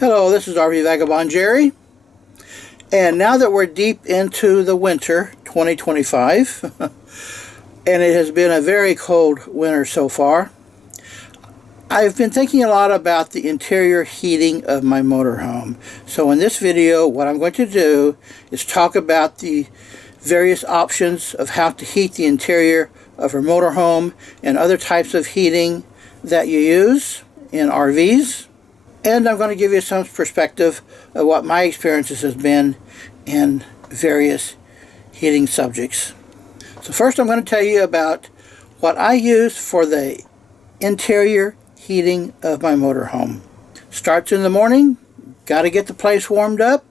Hello, this is RV Vagabond Jerry, and now that we're deep into the winter 2025 and it has been a very cold winter so far, I've been thinking a lot about the interior heating of my motorhome. So in this video, what I'm going to do is talk about the various options of how to heat the interior of your motorhome and other types of heating that you use in RVs. And I'm going to give you some perspective of what my experiences has been in various heating subjects. So first I'm going to tell you about what I use for the interior heating of my motorhome. Starts in the morning, got to get the place warmed up,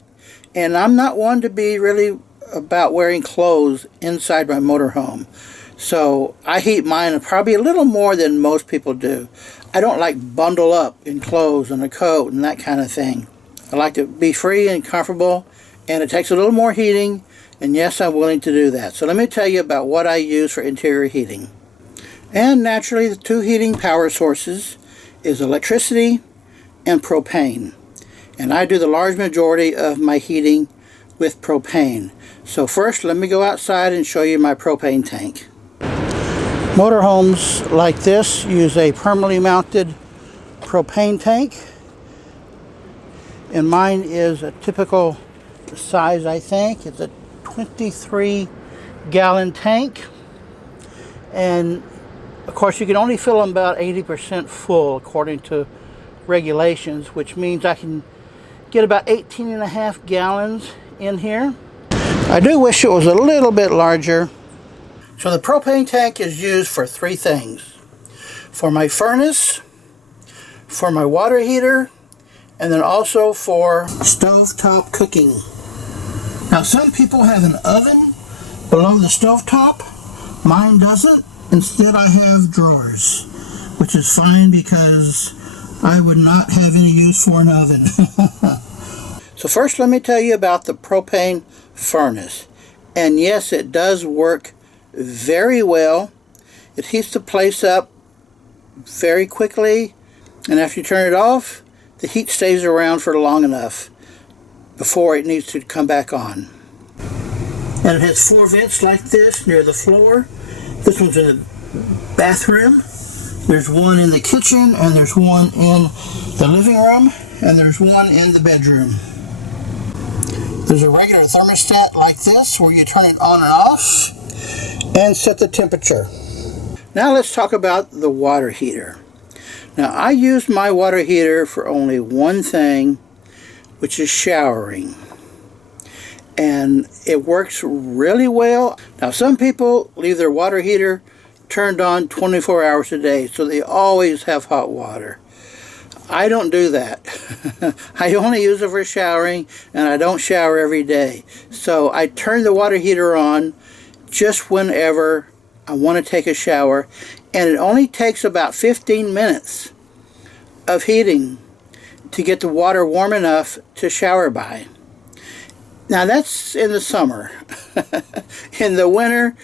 and I'm not one to be really about wearing clothes inside my motorhome. So I heat mine probably a little more than most people do. I don't like bundle up in clothes and a coat and that kind of thing. I like to be free and comfortable, and it takes a little more heating, and yes, I'm willing to do that. So let me tell you about what I use for interior heating. And naturally, the two heating power sources is electricity and propane. And I do the large majority of my heating with propane. So first, let me go outside and show you my propane tank. Motorhomes like this use a permanently mounted propane tank, and mine is a typical size. I think it's a 23-gallon tank, and of course you can only fill them about 80% full according to regulations, which means I can get about 18.5 gallons in here. I do wish it was a little bit larger. So the propane tank is used for three things: for my furnace, for my water heater, and then also for stovetop cooking. Now some people have an oven below the stovetop. Mine doesn't. Instead I have drawers, which is fine because I would not have any use for an oven. So first let me tell you about the propane furnace. And yes, it does work very well. It heats the place up very quickly, and after you turn it off, the heat stays around for long enough before it needs to come back on. And it has 4 vents like this near the floor. This one's in the bathroom, there's one in the kitchen, and there's one in the living room, and there's one in the bedroom. There's a regular thermostat like this where you turn it on and off and set the temperature. Now let's talk about the water heater. Now I use my water heater for only one thing, which is showering. And it works really well. Now some people leave their water heater turned on 24 hours a day, so they always have hot water. I don't do that. I only use it for showering, and I don't shower every day. So I turn the water heater on just whenever I want to take a shower, and it only takes about 15 minutes of heating to get the water warm enough to shower by. Now that's in the summer. In the winter,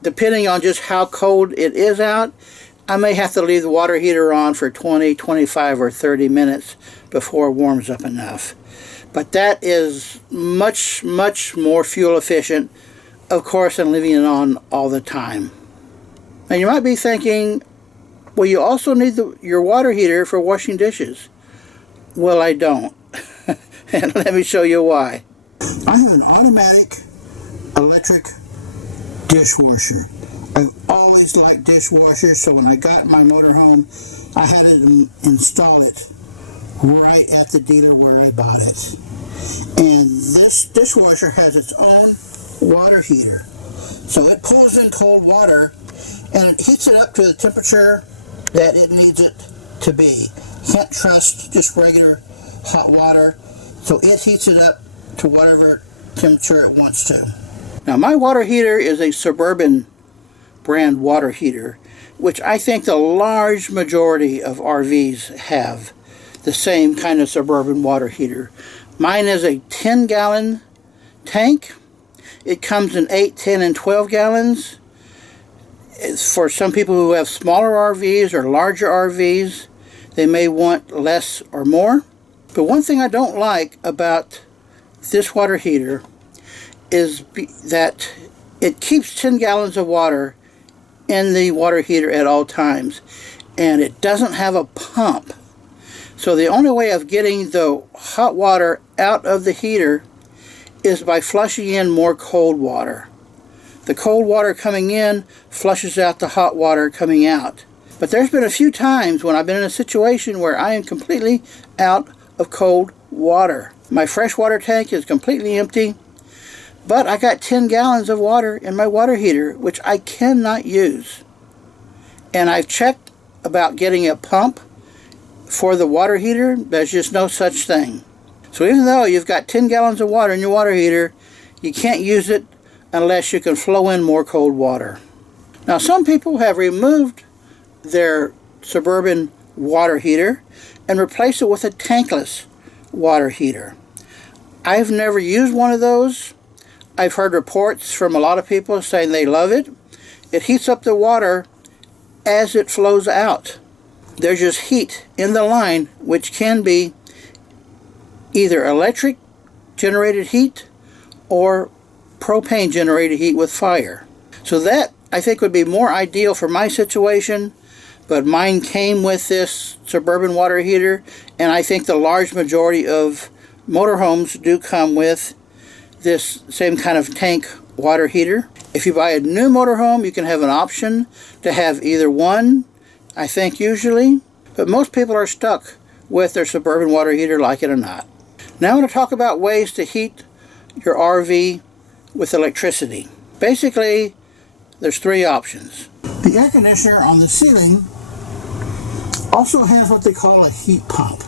depending on just how cold it is out, I may have to leave the water heater on for 20, 25, or 30 minutes before it warms up enough. But that is much, much more fuel efficient, of course, than leaving it on all the time. Now you might be thinking, well, you also need your water heater for washing dishes. Well, I don't. And let me show you why. I have an automatic electric dishwasher. I've always liked dishwashers, so when I got my motorhome, I had to install it right at the dealer where I bought it. And this dishwasher has its own water heater. So it pulls in cold water and it heats it up to the temperature that it needs it to be. You can't trust just regular hot water, so it heats it up to whatever temperature it wants to. Now my water heater is a Suburban brand water heater, which I think the large majority of RVs have the same kind of Suburban water heater. Mine is a 10-gallon tank. It comes in 8, 10, and 12 gallons. It's for some people who have smaller RVs or larger RVs, they may want less or more. But one thing I don't like about this water heater is that it keeps 10 gallons of water in the water heater at all times, and it doesn't have a pump. So the only way of getting the hot water out of the heater is by flushing in more cold water. The cold water coming in flushes out the hot water coming out. But there's been a few times when I've been in a situation where I am completely out of cold water. My freshwater tank is completely empty, but I got 10 gallons of water in my water heater, which I cannot use. And I've checked about getting a pump for the water heater. There's just no such thing. So even though you've got 10 gallons of water in your water heater, you can't use it unless you can flow in more cold water. Now, some people have removed their Suburban water heater and replaced it with a tankless water heater. I've never used one of those. I've heard reports from a lot of people saying they love it. It heats up the water as it flows out. There's just heat in the line, which can be either electric generated heat or propane generated heat with fire. So that, I think, would be more ideal for my situation, but mine came with this Suburban water heater, and I think the large majority of motorhomes do come with this same kind of tank water heater. If you buy a new motorhome, you can have an option to have either one, I think, usually, but most people are stuck with their Suburban water heater, like it or not. Now I'm going to talk about ways to heat your RV with electricity. Basically, there's three options. The air conditioner on the ceiling also has what they call a heat pump.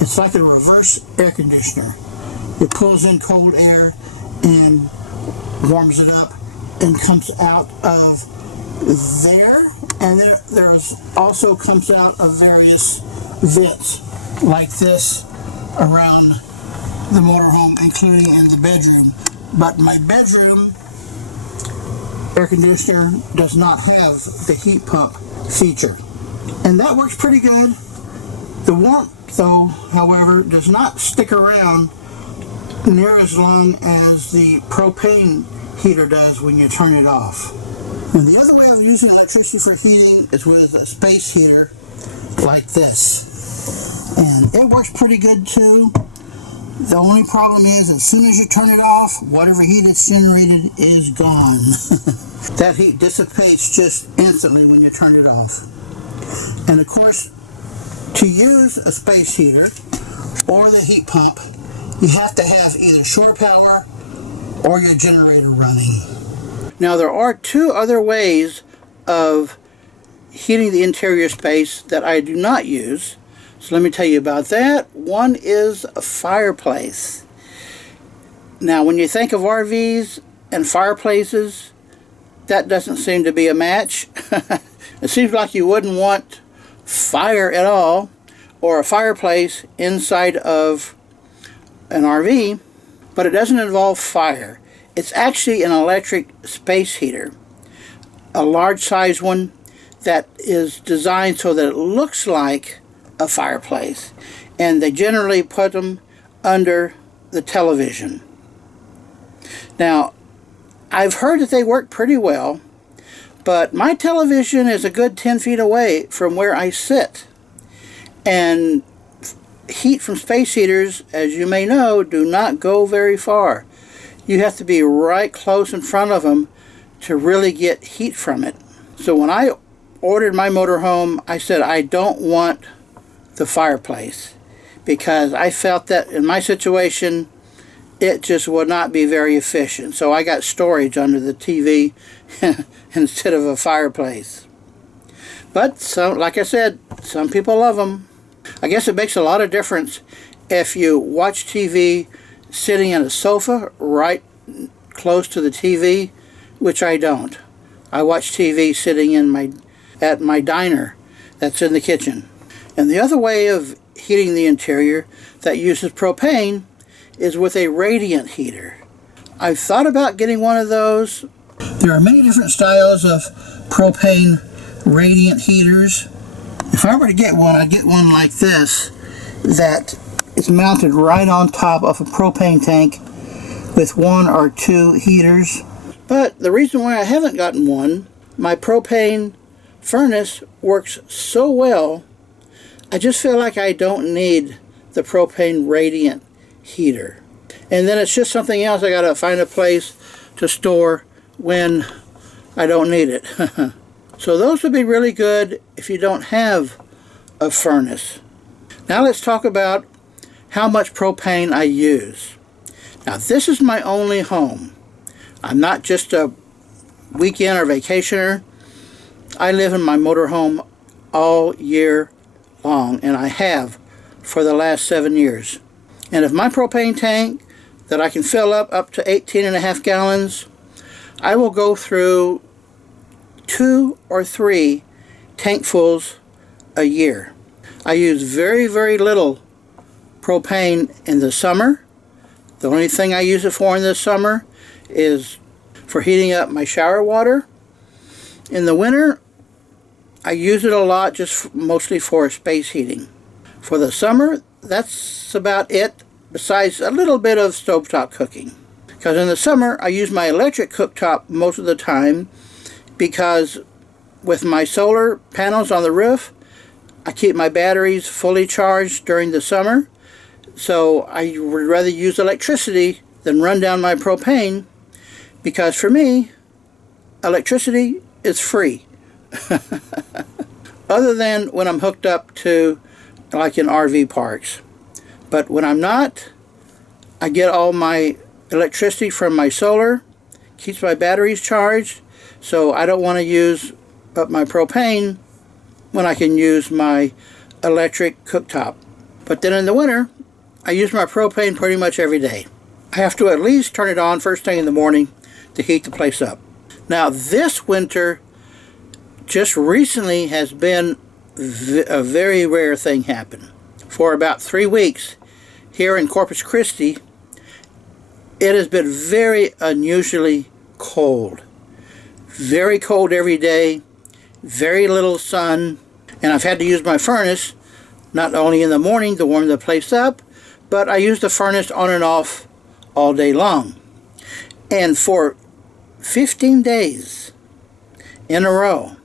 It's like a reverse air conditioner. It pulls in cold air and warms it up and comes out of there, and there's also comes out of various vents like this around the motorhome, including in the bedroom. But my bedroom air conditioner does not have the heat pump feature, and that works pretty good. The warmth, though, however, does not stick around near as long as the propane heater does when you turn it off. And the other way of using electricity for heating is with a space heater like this, and it works pretty good too. The only problem is, as soon as you turn it off, whatever heat it's generated is gone. That heat dissipates just instantly when you turn it off. And of course, to use a space heater or the heat pump, you have to have either shore power or your generator running. Now, there are two other ways of heating the interior space that I do not use. So let me tell you about that. One is a fireplace. Now, when you think of RVs and fireplaces, that doesn't seem to be a match. It seems like you wouldn't want fire at all, or a fireplace inside of an RV, but it doesn't involve fire. It's actually an electric space heater, a large size one that is designed so that it looks like a fireplace, and they generally put them under the television. Now, I've heard that they work pretty well, but my television is a good 10 feet away from where I sit, and heat from space heaters, as you may know, do not go very far. You have to be right close in front of them to really get heat from it. So when I ordered my motorhome, I said I don't want the fireplace, because I felt that in my situation it just would not be very efficient. So I got storage under the TV instead of a fireplace. But so, like I said, some people love them. I guess it makes a lot of difference if you watch TV sitting in a sofa right close to the TV, which I don't. I watch TV sitting at my diner that's in the kitchen. And the other way of heating the interior that uses propane is with a radiant heater. I've thought about getting one of those. There are many different styles of propane radiant heaters. If I were to get one, I'd get one like this that It's mounted right on top of a propane tank with 1 or 2 heaters. But the reason why I haven't gotten one, my propane furnace works so well, I just feel like I don't need the propane radiant heater. And then it's just something else I gotta find a place to store when I don't need it. So those would be really good if you don't have a furnace. Now let's talk about how much propane I use. Now this is my only home. I'm not just a weekend or vacationer. I live in my motorhome all year long, and I have for the last 7 years. And if my propane tank that I can fill up to 18.5 gallons, I will go through 2 or 3 tankfuls a year. I use very, very little propane in the summer. The only thing I use it for in the summer is for heating up my shower water. In the winter, I use it a lot, just mostly for space heating. For the summer, that's about it, besides a little bit of stovetop cooking. Because in the summer, I use my electric cooktop most of the time, because with my solar panels on the roof, I keep my batteries fully charged during the summer. So I would rather use electricity than run down my propane, because for me, electricity is free. Other than when I'm hooked up to, like in RV parks. But when I'm not, I get all my electricity from my solar, keeps my batteries charged, so I don't want to use up my propane when I can use my electric cooktop. But then in the winter, I use my propane pretty much every day. I have to at least turn it on first thing in the morning to heat the place up. Now this winter just recently has been a very rare thing happen. For about 3 weeks here in Corpus Christi, it has been very unusually cold. Very cold every day, very little sun, and I've had to use my furnace not only in the morning to warm the place up, but I use the furnace on and off all day long. And for 15 days in a row,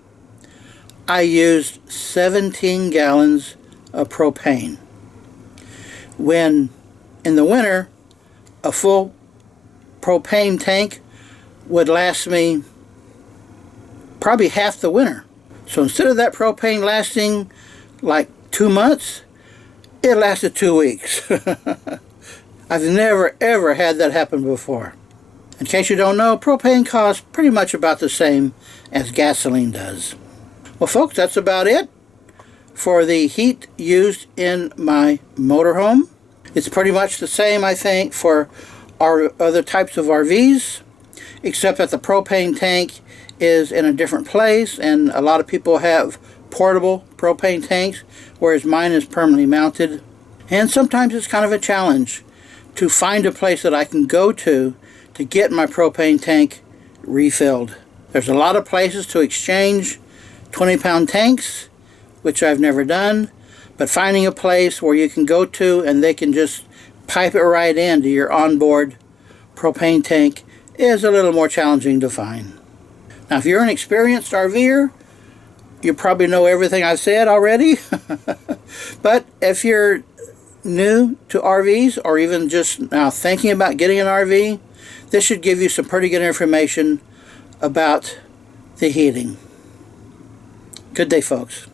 I used 17 gallons of propane. When in the winter, a full propane tank would last me probably half the winter. So instead of that propane lasting like 2 months, it lasted 2 weeks. I've never ever had that happen before. In case you don't know, propane costs pretty much about the same as gasoline does. Well folks, that's about it for the heat used in my motorhome. It's pretty much the same, I think, for our other types of RVs, except that the propane tank is in a different place, and a lot of people have portable propane tanks, whereas mine is permanently mounted. And sometimes it's kind of a challenge to find a place that I can go to get my propane tank refilled. There's a lot of places to exchange 20-pound tanks, which I've never done, but finding a place where you can go to and they can just pipe it right into your onboard propane tank is a little more challenging to find. Now, if you're an experienced RVer, you probably know everything I've said already. But if you're new to RVs, or even just now thinking about getting an RV, this should give you some pretty good information about the heating. Good day, folks.